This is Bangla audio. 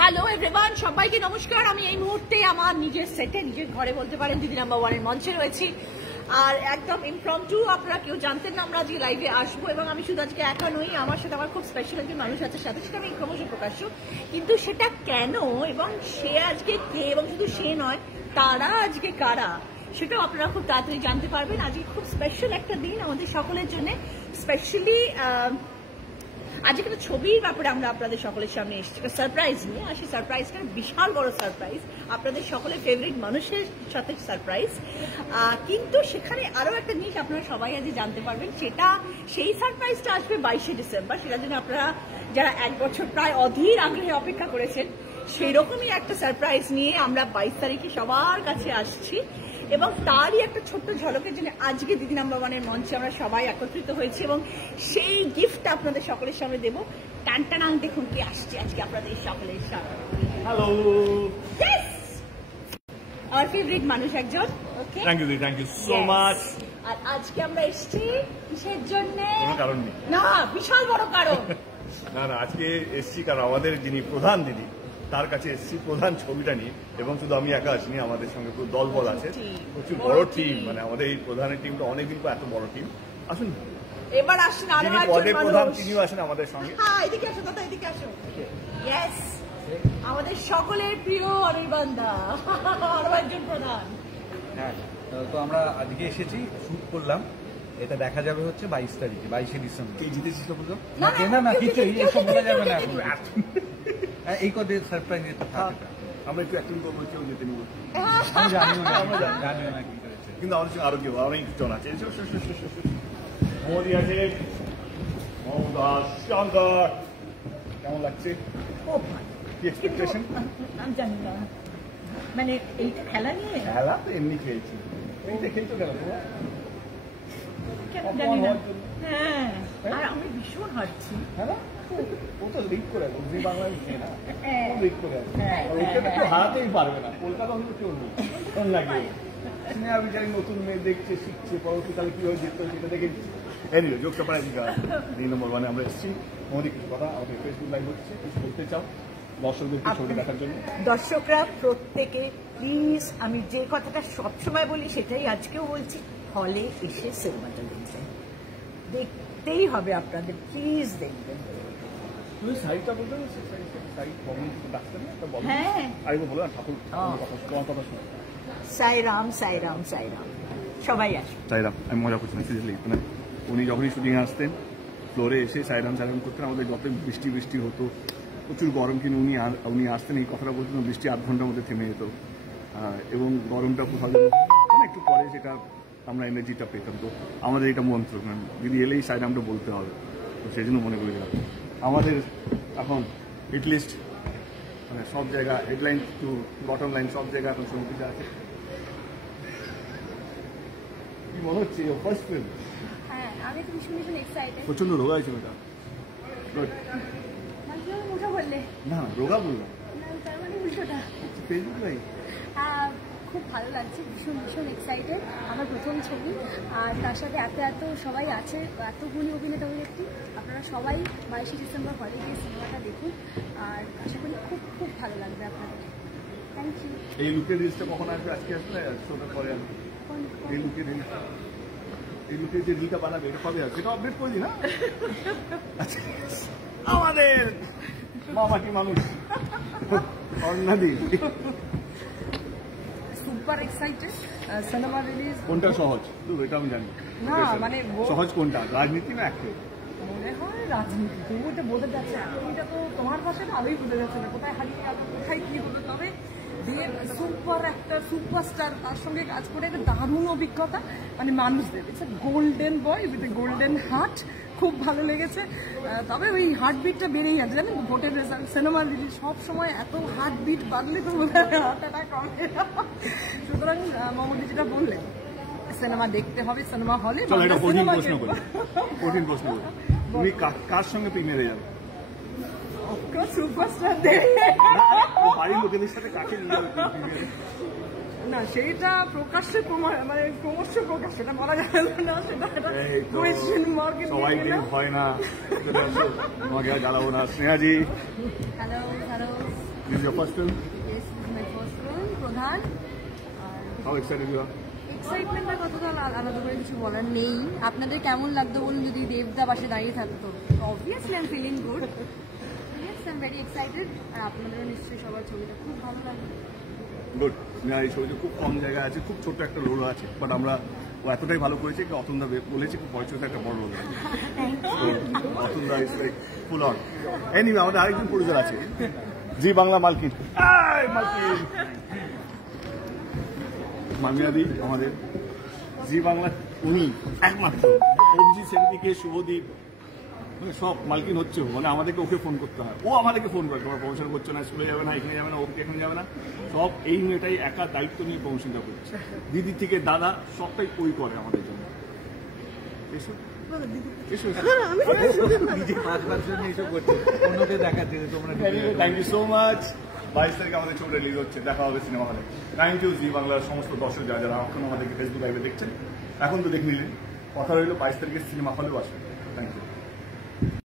হ্যালো এভরিওয়ান, সবাইকে নমস্কার। আমি এই মুহূর্তে আমার নিজের সেটে, নিজের ঘরে বলতে পারেন, দিদি নাম্বার 1 এর মঞ্চে রয়েছি। আর একদম ইমপ্রম্পটু, আপনারা কেউ জানতেন না আমরা আজকে লাইভে আসবো, এবং আমি শুধু আজকে একা নই, আমার সাথে আমার খুব স্পেশাল একজন মানুষ আছে সাথে, সেটা আমি ক্রমশ প্রকাশ্য। কিন্তু সেটা কেন এবং সে আজকে কে, এবং শুধু সে নয়, তারা আজকে কারা, সেটাও আপনারা খুব তাড়াতাড়ি জানতে পারবেন। আজকে খুব স্পেশাল একটা দিন আমাদের সকলের জন্য। স্পেশালি আজকে একটা ছবির ব্যাপারে আমরা আপনাদের সকলের সামনে এসেছি সারপ্রাইজ নিয়ে। আর সেই সারপ্রাইজটা বিশাল বড় সারপ্রাইজ, আপনাদের সকলের ফেভারিট মানুষের সাথে সারপ্রাইজ। কিন্তু সেখানে আরো একটা জিনিস আপনারা সবাই আজ জানতে পারবেন, সেটা সেই সারপ্রাইজটা আসবে 22শে ডিসেম্বর। সেটার জন্য আপনারা যারা 1 বছর প্রায় অধীর আগ্রহে অপেক্ষা করেছেন, সেই রকমই একটা সারপ্রাইজ নিয়ে আমরা 22 তারিখে সবার কাছে আসছি। এবং তারই একটা ছোট্ট ঝলকের জন্য আজকে দিদি নাম্বার 1 এর মঞ্চে আমরা সবাই একত্রিত হয়েছি, এবং সেই গিফটটা আপনাদের সকলের সামনে দেবো। টানটানাং, দেখুন কি আসছে আজকে আপনাদের সকলের সামনে। হ্যালো, আমার ফেভারিট মানুষ একজন। ওকে, থ্যাংক ইউ সো মাচ। আর আজকে আমরা এসেছি কিসের জন্য? কোনো কারণ নেই, না, বিশাল বড় কারণ। না আজকে এসছি কারণ আমাদের যিনি প্রধান দিদি, তার কাছে এসছি প্রধান ছবিটা নিয়ে। এবং শুধু আমি একা আসিনি, আমাদের সঙ্গে পুরো দলবল আছে, প্রচুর বড় টিম। মানে আমাদের এই প্রধানের টিমটা অনেকদিন পর এত বড় টিম। আসুন, এবার আসুন আরো যিনি পদে প্রধান তিনিও আসেন আমাদের সঙ্গে। হ্যাঁ, এদিকে আসো দাদা, এদিকে আসো। ইয়েস, আমাদের সকলের প্রিয় অনির্বাণদা, আরো একজন প্রধান। হ্যাঁ, তো আমরা আজকে এসেছি, শুট করলাম। এটা দেখা যাবে হচ্ছে 22 তারিখে, 22শে ডিসেম্বর। কে জিতেছিস বলছো? না কিছু এইসব বলা যাবে না এখন। এই কদে সারপ্রাইজ এটা থাকে। আমরা একটু অ্যাক্টিং করবো, কেউ যেতে নিব, আমি জানিও না কি করেছে। কিন্তু আমাদের সঙ্গে আরো কেউ অনেকজন আছে। মোদি আছে, মমতা, শঙ্কর। কেমন লাগছে? কি এক্সপেকটেশন? আমি জানি না, মানে এইটা খেলা নিয়ে। খেলা তো এমনি খেয়েছি, এইটা খেলছো কেন তোমরা? কেন জানি না। হ্যাঁ, আর আমি ভীষণ হাঁটছি। হ্যাঁ, ও তো লিড করে আছে, জি বাংলায় খেয়ে না, ও লিড করে আছে। ওইটা তো হারাতেই পারবে না, কলকাতা হলে কেউ নেই। কেমন লাগে? স্নেহা বিচারি নতুন মেয়ে দেখছে, শিখছে, পরবর্তীকালে কিভাবে জিততে হয় সেটা দেখে এনিও যোগটা পায়। দিন নম্বর 1 আমরা এসেছি। মোদি, কিছু কথা আমাদের ফেসবুক লাইভ হচ্ছে, কিছু বলতে চাও দর্শকদেরকে ছবি দেখার জন্য? দর্শকরা প্রত্যেকে প্লিজ, আমি যে কথাটা সবসময় বলি সেটাই আজকেও বলছি, হলে এসে সিনেমাটা দেখতেই হবে আপনাদের, প্লিজ দেখবেন। তুমি সাইডটা বলতে হবে, সাইড প্রবলেম ডাক্তার না, একটা বলো। হ্যাঁ, আরে বলো না, ঠাকুর তোমার কথা শুনো। সাইরাম সাইরাম সাইরাম, সবাই আসে। সাইরাম, আমি মজা করছি না, সিরিয়াসলি। মানে উনি যখনই শুটিংয়ে আসতেন, ফ্লোরে এসে সাইরাম সাইরাম করতেন। আমাদের যত বৃষ্টি হতো, প্রচুর গরম, কিন্তু উনি আসতেন, এই কথাটা বলতেন, বৃষ্টি 8 ঘন্টার মধ্যে থেমে যেত। এবং গরমটা কোথাও যেন একটু পরে সেটা আমরা এনার্জিটা পেতাম। তো আমাদের এটা মন্ত্র, দিদি এলেই সাইরামটা বলতে হবে, তো সেই জন্য মনে করেছিলাম। আমাদের এখন হিটলিস্ট, মানে সব জায়গা, হেডলাইন টু বটম লাইন, সব জায়গা এখন সঙ্গীত আছে। কি মনে হচ্ছে ফার্স্ট ফিল্ম? হ্যাঁ, আমি তো ভীষণ এক্সাইটেড। প্রচন্ড রোগা হয়েছিল এটা। গুড। মুঠো বললে না, রোগা বললাম না, তার মানে উল্টোটা। Facebook live. খুব ভালো লাগছে, ভীষণ এক্সাইটেড। আমার প্রথম ছবি, আর তার সাথে এত সবাই আছে, এত গুণী অভিনেতা অভিনেত্রী। আপনারা সবাই 22শে ডিসেম্বর হলে গিয়ে সিনেমাটা দেখুন, আর আশা করি খুব ভালো লাগবে আপনাদের। Thank you. এই লুকের রিলসটা কখন আসবে? আজকে আসবে, শোটার পরে আসবে। এই লুকের রিলসটা, এই লুকের যে রিলটা বানাবে, এটা কবে আসবে? এটা আপডেট করে দিই না? আচ্ছা, আমাদের মামাটি মানুষ অর্ণাদি সুপার এক্সাইটেড। সিনেমা রিলিজ কোনটা সহজ? এটা আমি জানি না, মানে সহজ কোনটা, রাজনীতি না অ্যাক্টিং? মনে হয় রাজনীতি। তুমি এটা বোঝা যাচ্ছে না, এটা তো তোমার ভাষাটা আলোই বোঝা যাচ্ছে না, কোথায় হারিয়ে গেল, কোথায় কি হলো। তবে দেব সুপার একটা সুপারস্টার, তার সঙ্গে কাজ করে একটা দারুণ অভিজ্ঞতা। মানে মানুষদের it's a golden boy with a golden heart, খুব ভালো লেগেছে। তবে ওই হার্টবিটটা বেড়েই আছে, জানেন, ভোটের রেজাল্ট, সিনেমা রিলিজ, সব সময় এত হার্টবিট বাড়লে তো হার্ট অ্যাটাক হবে। সুতরাং মমতা যেটা বললেন, সিনেমা দেখতে হবে, সিনেমা হলে। কঠিন প্রশ্ন, তুমি কার সঙ্গে প্রিমিয়ারে যাবে? সুপারস্টার বাড়ির লোকেদের সাথে কাকে নিয়ে যাবে? না সেইটা প্রকাশ্যে মানে ক্রমশ প্রকাশ, সেটা বলা গেল না, সেটা এই তো, কোয়েশ্চেন মার্ক সবাই দিন হয় না, তোমাকে আর জ্বালাবো না। Snehaji, hello hello, this is first film, this is my first film Pradhan. How excited you are? এক্সাইটমেন্টের কথা তো আলাদা করে কিছু বলার নেই। আপনাদের কেমন লাগতো বলুন যদি দেবদা পাশে দাঁড়িয়ে থাকতো? Obviously I am feeling good, yes I am very excited. আর আপনাদেরও নিশ্চয়ই সবার ছবিটা খুব ভালো লাগবে। গুড। স্নেহা এই ছবিতে খুব কম জায়গা আছে, খুব ছোট্ট একটা রোল আছে, বাট আমরা ও এতটাই ভালো করেছে কি অতন্দা বলেছে খুব পরিচিত একটা বড় রোল আছে। অতন্দা is like full on. Anyway আমাদের আরেকজন প্রডিউসার আছে, জি বাংলা মালকিন। মালকিন মামিয়াদি আমাদের জি বাংলা, উনি একমাত্র। অভিজিৎ সেন থেকে শুভদীপ মানে সব মালকিন হচ্ছে, মানে আমাদেরকে ওকে ফোন করতে হয়, ও আমাদেরকে ফোন করে তোমার প্রমোশন করছো না, স্কুলে যাবে না, এখানে যাবে না, ওকে এখানে যাবে না, সব এই মেয়েটাই একা দায়িত্ব নিয়ে প্রমোশনটা করছে। দিদি থেকে দাদা সবটাই ওই করে আমাদের জন্য। এসো এসো, নিজে 5 বার জন্য এইসব করছে, অন্যকে দেখাচ্ছে যে তোমরা। Thank you so much. 22 তারিখে আমাদের ছবিটা রিলিজ হচ্ছে, দেখা হবে সিনেমা হলে। থ্যাংক ইউ জি বাংলার সমস্ত দর্শক যারা এখন আমাদেরকে ফেসবুক লাইভে দেখছেন, এখন তো দেখে নিলেন। কথা রইল 22 তারিখে সিনেমা হলেও আসবে। Thank you.